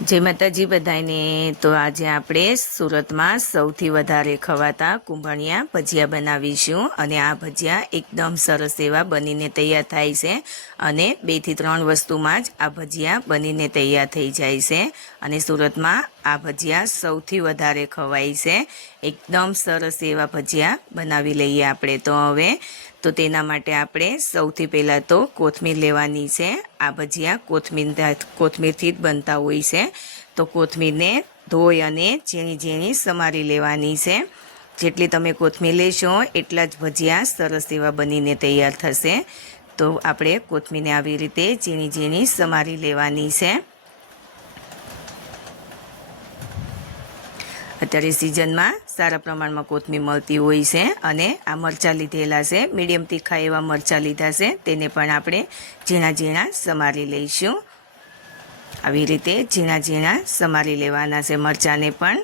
જય માતાજી બધાને તો આજે આપણે સુરતમાં સૌથી વધારે ખવાતા કુંભણિયા ભજીયા બનાવીશું અને આ ભજીયા એકદમ સરસ એવા બનીને તૈયાર થાય છે અને બેથી ત્રણ વસ્તુમાં જ આ ભજીયા બનીને તૈયાર થઈ જાય છે અને સુરતમાં આ ભજીયા સૌથી વધારે ખવાય છે. એકદમ સરસ એવા ભજીયા બનાવી લઈએ આપણે. તો હવે તો તેના માટે આપણે સૌથી પહેલાં તો કોથમીર લેવાની છે. આ ભજીયા કોથમીર કોથમીરથી જ બનતા હોય છે. તો કોથમીરને ધોઈ અને ઝીણી ઝીણી સમારી લેવાની છે. જેટલી તમે કોથમીર લેશો એટલા જ ભજીયા સરસ એવા બનીને તૈયાર થશે. તો આપણે કોથમીરને આવી રીતે ઝીણી ઝીણી સમારી લેવાની છે. અત્યારે સિઝનમાં સારા પ્રમાણમાં કોથમીર મળતી હોય છે અને આ મરચાં લીધેલા છે. મીડિયમ તીખા એવા મરચાં લીધા છે. તેને પણ આપણે ઝીણા ઝીણા સમારી લઈશું. આવી રીતે ઝીણા ઝીણા સમારી લેવાના છે મરચાંને પણ.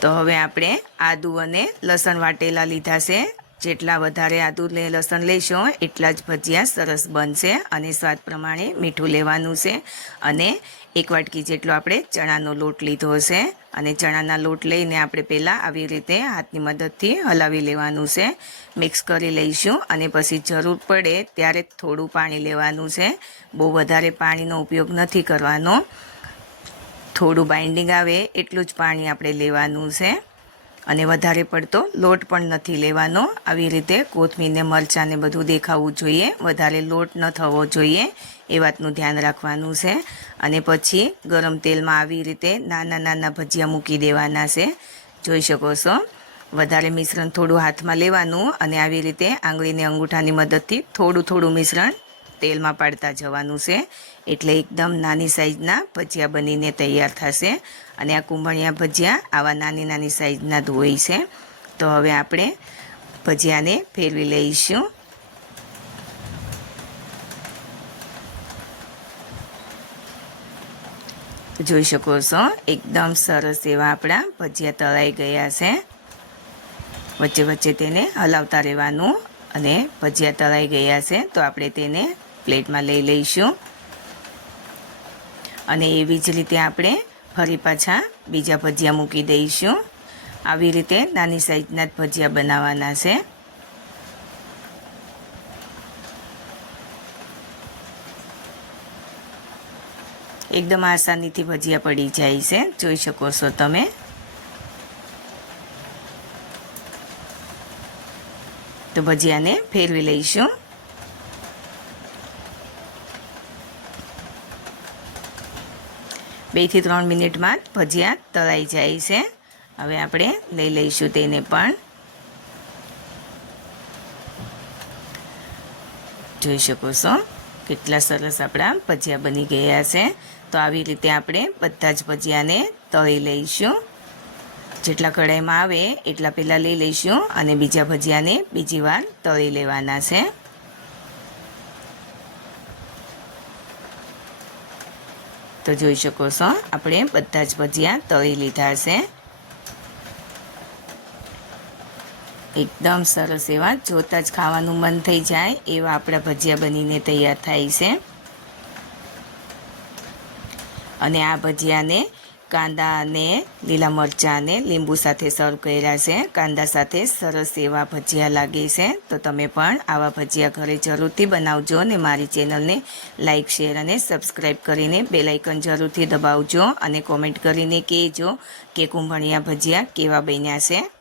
તો હવે આપણે આદુ અને લસણ વાટેલા લીધા છે. જેટલા વધારે આદુ ને લસણ લેશો, એટલા જ ભજીયા સરસ બનશે અને સ્વાદ પ્રમાણે મીઠું લેવાનું છે. અને એક વાટકી જેટલો આપણે ચણાનો લોટ લીધો છે અને ચણાના લોટ લઈને આપણે પહેલાં આવી રીતે હાથની મદદથી હલાવી લેવાનું છે. મિક્સ કરી લઈશું અને પછી જરૂર પડે ત્યારે થોડું પાણી લેવાનું છે. બહુ વધારે પાણીનો ઉપયોગ નથી કરવાનો. થોડું બાઇન્ડિંગ આવે એટલું જ પાણી આપણે લેવાનું છે. અને વધારે પડતો લોટ પણ નથી લેવાનો. આવી રીતે કોથમીરને, મરચાંને બધું દેખાવું જોઈએ. વધારે લોટ ન થવો જોઈએ. એ વાતનું ધ્યાન રાખવાનું છે. અને પછી ગરમ તેલમાં આવી રીતે નાના નાના ભજીયા મૂકી દેવાના છે. જોઈ શકો છો. વધારે મિશ્રણ થોડું હાથમાં લેવાનું અને આવી રીતે આંગળીને અંગૂઠાની મદદથી થોડું થોડું મિશ્રણ તેલમાં પાડતા જવાનું છે. એટલે એકદમ નાની સાઈઝના ભજીયા બનીને તૈયાર થશે. અને આ કુંભણિયા ભજીયા આવા નાની નાની સાઈઝના ધોઈ છે. તો હવે આપણે ભજીયાને ફેરવી લઈશું. જોઈ શકો છો, એકદમ સરસ એવા આપણા ભજીયા તળાઈ ગયા છે. વચ્ચે વચ્ચે તેને હલાવતા રહેવાનું અને ભજીયા તળાઈ ગયા છે, તો આપણે તેને પ્લેટમાં લઈ લઈશું. અને એવી જ રીતે આપણે ફરી પાછા બીજા ભજીયા મૂકી દઈશું. આવી રીતે નાની સાઈઝના જ ભજીયા બનાવવાના છે. એકદમ આસાનીથી ભજીયા પડી જાય છે. જોઈ શકો છો તમે. તો ભજીયાને ફેરવી લઈશું. બેથી ત્રણ મિનિટમાં ભજીયા તળાઈ જાય છે. હવે આપણે લઈ લઈશું તેને પણ. જોઈ શકો છો, કેટલા સરસ આપણા ભજીયા બની ગયા છે. તો આવી રીતે આપણે બધા જ ભજીયાને તળી લઈશું. જેટલા કઢાઈમાં આવે એટલા પહેલાં લઈ લઈશું અને બીજા ભજીયાને બીજી વાર તળી લેવાના છે. તો જોઈ શકો છો. આપણે બધા જ ભજીયા તળી લીધા છે. એકદમ સરસ એવા. જોતા જ ખાવાનું મન થઈ જાય એવા આપણા ભજીયા બનીને તૈયાર થાય છે. અને આ ભજીયાને કાંદા અને લીલા મરચાં અને લીંબુ સાથે સર્વ કર્યા છે. કાંદા સાથે સરસ એવા ભજીયા લાગે છે. તો તમે પણ આવા ભજીયા ઘરે જરૂરથી બનાવજો અને મારી ચેનલને લાઇક શેર અને સબસ્ક્રાઈબ કરીને બેલાઇકન જરૂરથી દબાવજો અને કોમેન્ટ કરીને કહેજો કે કુંભણિયા ભજીયા કેવા બન્યા છે.